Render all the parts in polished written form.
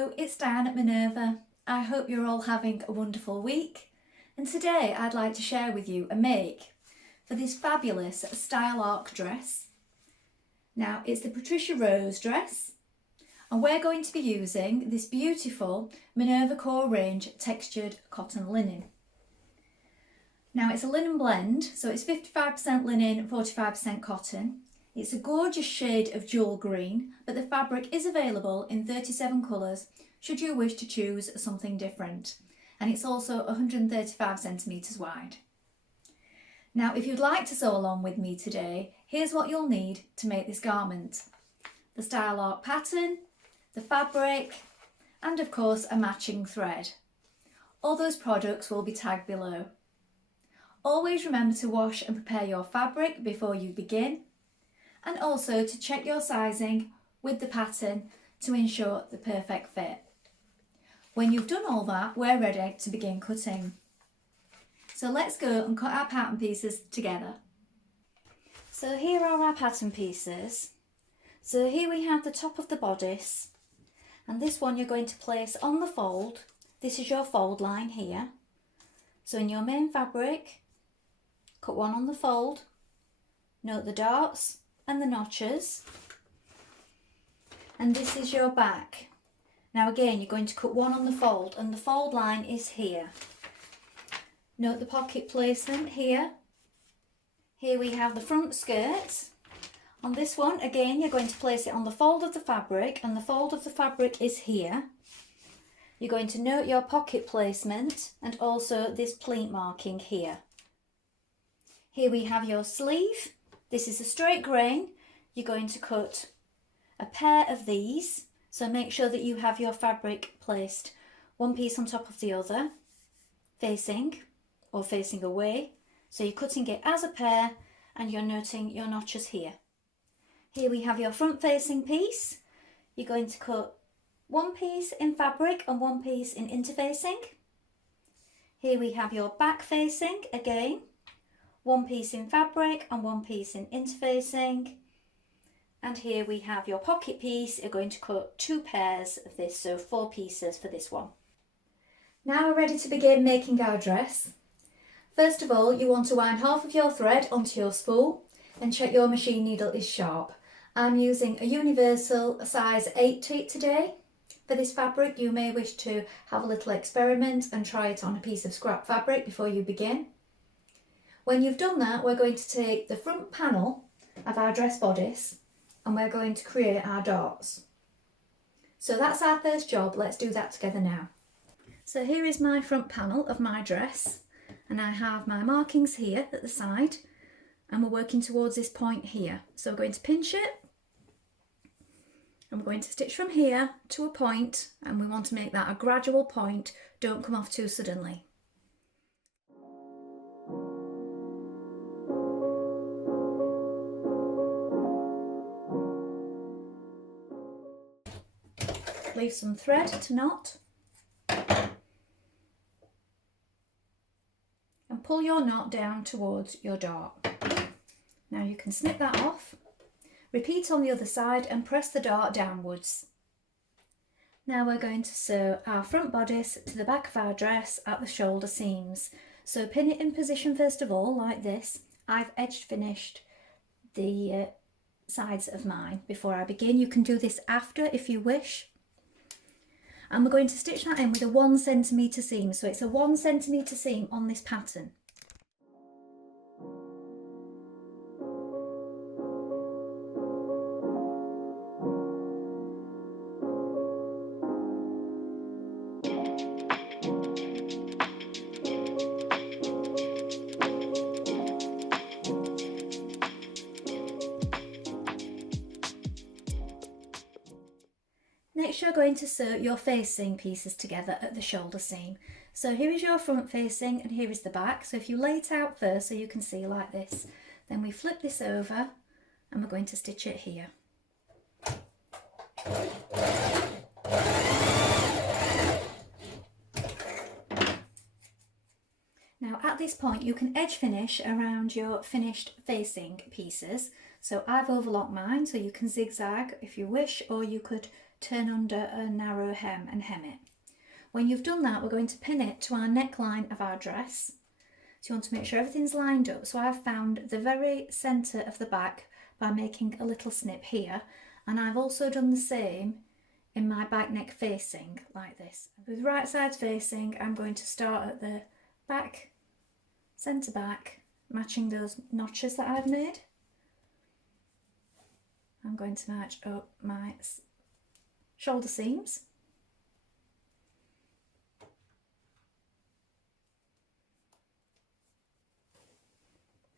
Hello, it's Diane at Minerva. I hope you're all having a wonderful week, and today I'd like to share with you a make for this fabulous style arc dress. Now it's the Patricia Rose dress, and we're going to be using this beautiful Minerva Core range textured cotton linen. Now it's a linen blend, so it's 55% linen, 45% cotton. It's a gorgeous shade of jewel green, but the fabric is available in 37 colours should you wish to choose something different. And it's also 135 centimetres wide. Now if you'd like to sew along with me today, here's what you'll need to make this garment. The style arc pattern, the fabric, and of course a matching thread. All those products will be tagged below. Always remember to wash and prepare your fabric before you begin, and also to check your sizing with the pattern to ensure the perfect fit. When you've done all that, we're ready to begin cutting. So let's go and cut our pattern pieces together. So here are our pattern pieces. So here we have the top of the bodice, and this one you're going to place on the fold. This is your fold line here. So in your main fabric, cut one on the fold, note the darts and the notches, and this is your back. Now again, you're going to cut one on the fold, and the fold line is here. Note the pocket placement here. Here we have the front skirt. On this one, again, you're going to place it on the fold of the fabric, and the fold of the fabric is here. You're going to note your pocket placement and also this pleat marking here. Here we have your sleeve. This is a straight grain. You're going to cut a pair of these, so make sure that you have your fabric placed one piece on top of the other, facing or facing away. So you're cutting it as a pair and you're noting your notches here. Here we have your front facing piece. You're going to cut one piece in fabric and one piece in interfacing. Here we have your back facing again. One piece in fabric and one piece in interfacing. And here we have your pocket piece. You're going to cut two pairs of this, so 4 pieces for this one. Now we're ready to begin making our dress. First of all, you want to wind half of your thread onto your spool and check your machine needle is sharp. I'm using a universal size 8 today. For this fabric, you may wish to have a little experiment and try it on a piece of scrap fabric before you begin. When you've done that, we're going to take the front panel of our dress bodice and we're going to create our darts. So that's our first job. Let's do that together now. So here is my front panel of my dress, and I have my markings here at the side, and we're working towards this point here. So we're going to pinch it and we're going to stitch from here to a point, and we want to make that a gradual point. Don't come off too suddenly. Leave some thread to knot and pull your knot down towards your dart. Now you can snip that off, repeat on the other side and press the dart downwards. Now we're going to sew our front bodice to the back of our dress at the shoulder seams. So pin it in position first of all, like this. I've edge finished the sides of mine before I begin. You can do this after if you wish. And we're going to stitch that in with a 1 centimetre seam. So it's a 1 centimetre seam on this pattern. Next you're going to sew your facing pieces together at the shoulder seam. So here is your front facing and here is the back. So if you lay it out first so you can see like this, then we flip this over and we're going to stitch it here. Now at this point you can edge finish around your finished facing pieces. So I've overlocked mine, so you can zigzag if you wish, or you could turn under a narrow hem and hem it. When you've done that, we're going to pin it to our neckline of our dress. So you want to make sure everything's lined up. So I've found the very centre of the back by making a little snip here, and I've also done the same in my back neck facing like this. With right sides facing, I'm going to start at the back, centre back, matching those notches that I've made. I'm going to match up my shoulder seams.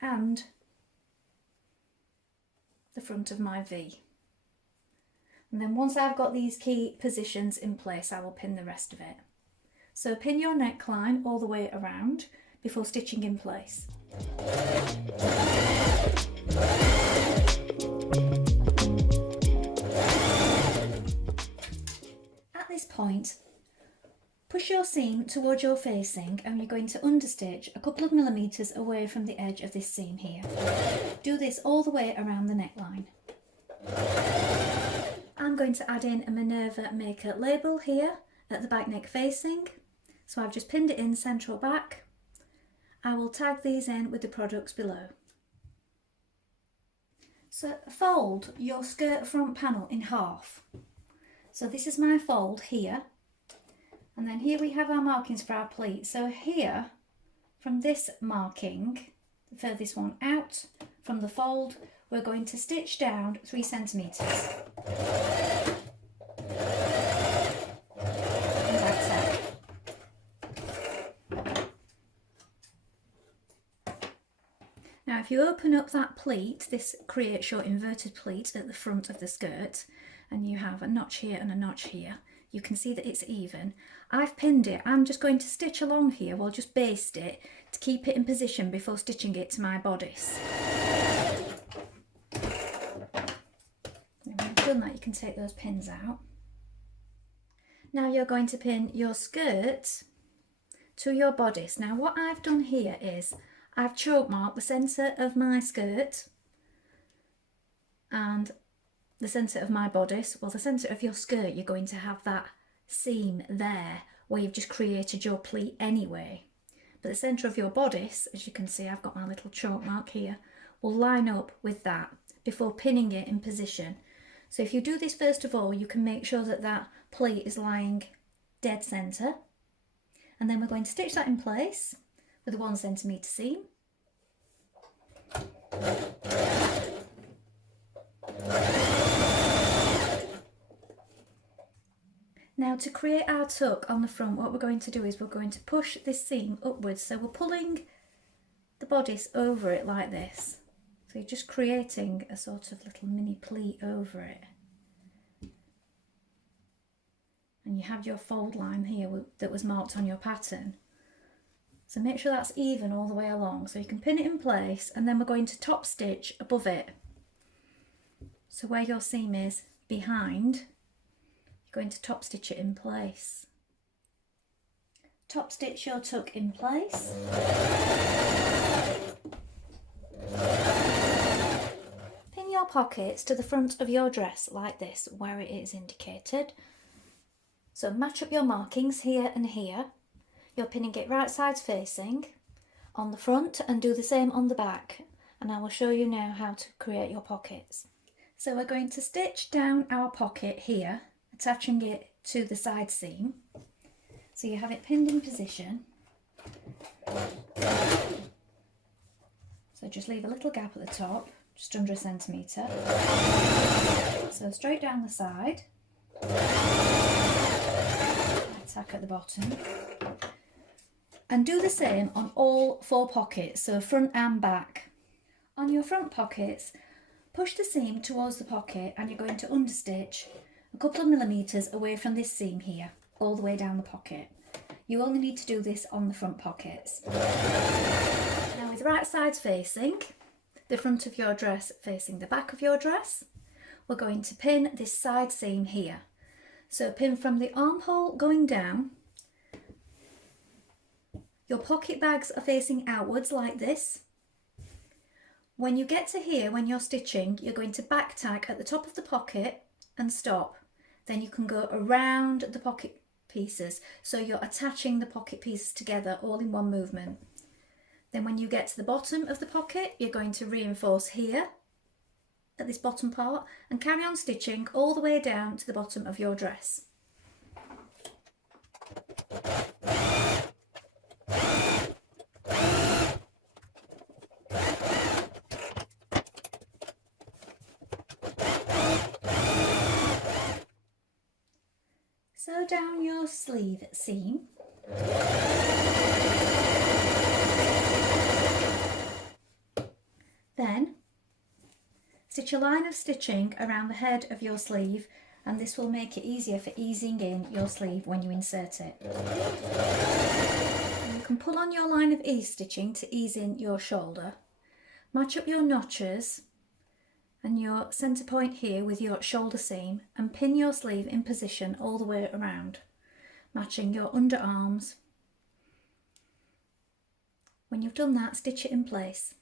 And the front of my V. And then once I've got these key positions in place, I will pin the rest of it. So pin your neckline all the way around before stitching in place. At this point, push your seam towards your facing and you're going to understitch a couple of millimetres away from the edge of this seam here. Do this all the way around the neckline. I'm going to add in a Minerva Maker label here at the back neck facing. So I've just pinned it in central back. I will tag these in with the products below. So fold your skirt front panel in half. So this is my fold here. And then here we have our markings for our pleat. So here, from this marking, the furthest one out from the fold, we're going to stitch down 3 centimetres. And that's it. Now if you open up that pleat, this creates your inverted pleat at the front of the skirt, and you have a notch here and a notch here. You can see that it's even. I've pinned it. I'm just going to stitch along here. We'll just baste it to keep it in position before stitching it to my bodice. When you've done that, you can take those pins out. Now you're going to pin your skirt to your bodice. Now what I've done here is I've choke marked the centre of my skirt and the centre of my bodice. Well, the centre of your skirt, you're going to have that seam there where you've just created your pleat anyway. But the centre of your bodice, as you can see, I've got my little chalk mark here, will line up with that before pinning it in position. So if you do this first of all, you can make sure that that pleat is lying dead centre. And then we're going to stitch that in place with a 1 centimetre seam. Now to create our tuck on the front, what we're going to do is we're going to push this seam upwards. So we're pulling the bodice over it like this. So you're just creating a sort of little mini pleat over it. And you have your fold line here that was marked on your pattern. So make sure that's even all the way along. So you can pin it in place, and then we're going to top stitch above it. So where your seam is behind, going to top stitch it in place. Top stitch your tuck in place. Pin your pockets to the front of your dress like this, where it is indicated. So match up your markings here and here. You're pinning it right sides facing on the front and do the same on the back. And I will show you now how to create your pockets. So we're going to stitch down our pocket here, attaching it to the side seam. So you have it pinned in position. So just leave a little gap at the top, just under 1 centimetre. So straight down the side. Tack at the bottom. And do the same on all 4 pockets, so front and back. On your front pockets, push the seam towards the pocket and you're going to understitch a couple of millimetres away from this seam here, all the way down the pocket. You only need to do this on the front pockets. Now with right sides facing, the front of your dress facing the back of your dress, we're going to pin this side seam here. So pin from the armhole going down. Your pocket bags are facing outwards like this. When you get to here, when you're stitching, you're going to back tack at the top of the pocket and stop. Then you can go around the pocket pieces, so you're attaching the pocket pieces together all in one movement. Then when you get to the bottom of the pocket, you're going to reinforce here at this bottom part and carry on stitching all the way down to the bottom of your dress. Sew down your sleeve seam. Then stitch a line of stitching around the head of your sleeve, and this will make it easier for easing in your sleeve when you insert it. You can pull on your line of ease stitching to ease in your shoulder. Match up your notches and your centre point here with your shoulder seam and pin your sleeve in position all the way around, matching your underarms. When you've done that, stitch it in place.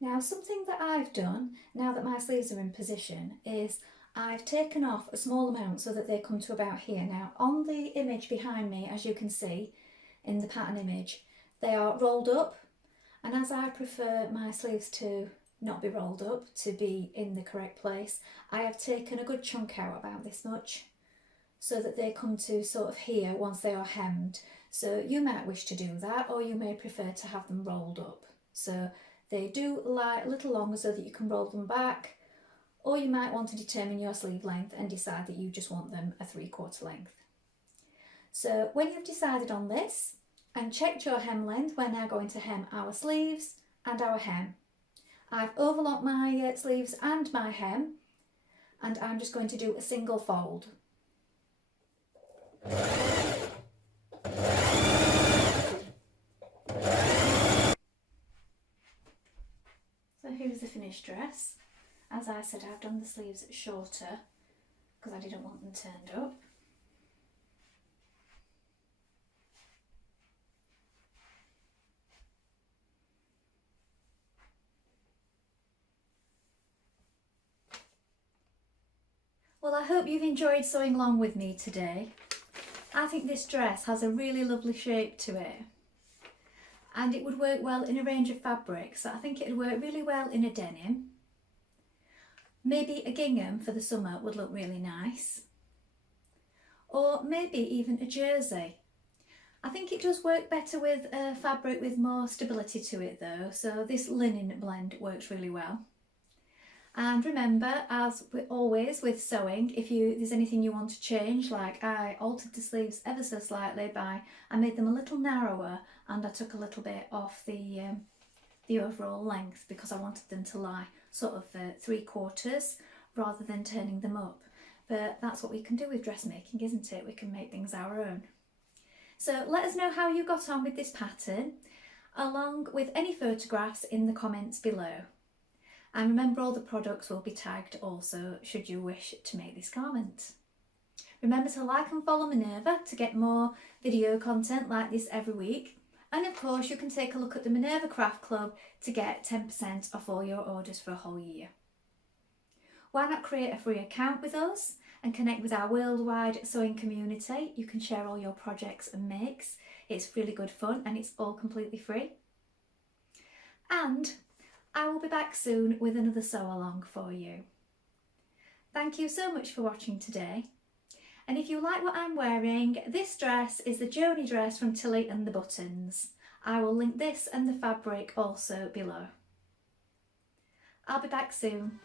Now, something that I've done now that my sleeves are in position is I've taken off a small amount so that they come to about here. Now, on the image behind me, as you can see in the pattern image, they are rolled up, and as I prefer my sleeves to not be rolled up, to be in the correct place, I have taken a good chunk out, about this much, so that they come to sort of here once they are hemmed. So you might wish to do that, or you may prefer to have them rolled up. So they do lie a little longer so that you can roll them back, or you might want to determine your sleeve length and decide that you just want them a 3/4 length. So when you've decided on this and checked your hem length, we're now going to hem our sleeves and our hem. I've overlocked my sleeves and my hem, and I'm just going to do a single fold. So here's the finished dress. As I said, I've done the sleeves shorter because I didn't want them turned up. Well, I hope you've enjoyed sewing along with me today. I think this dress has a really lovely shape to it, and it would work well in a range of fabrics. I think it would work really well in a denim. Maybe a gingham for the summer would look really nice, or maybe even a jersey. I think it does work better with a fabric with more stability to it though, so this linen blend works really well. And remember, as always with sewing, if there's anything you want to change, like I altered the sleeves ever so slightly I made them a little narrower, and I took a little bit off the overall length because I wanted them to lie sort of 3/4 rather than turning them up. But that's what we can do with dressmaking, isn't it? We can make things our own. So let us know how you got on with this pattern, along with any photographs in the comments below. And remember, all the products will be tagged also should you wish to make this garment. Remember to like and follow Minerva to get more video content like this every week. And of course, you can take a look at the Minerva Craft Club to get 10% off all your orders for a whole year. Why not create a free account with us and connect with our worldwide sewing community? You can share all your projects and makes. It's really good fun and it's all completely free. And I will be back soon with another sew along for you. Thank you so much for watching today. And if you like what I'm wearing, this dress is the Joni dress from Tilly and the Buttons. I will link this and the fabric also below. I'll be back soon.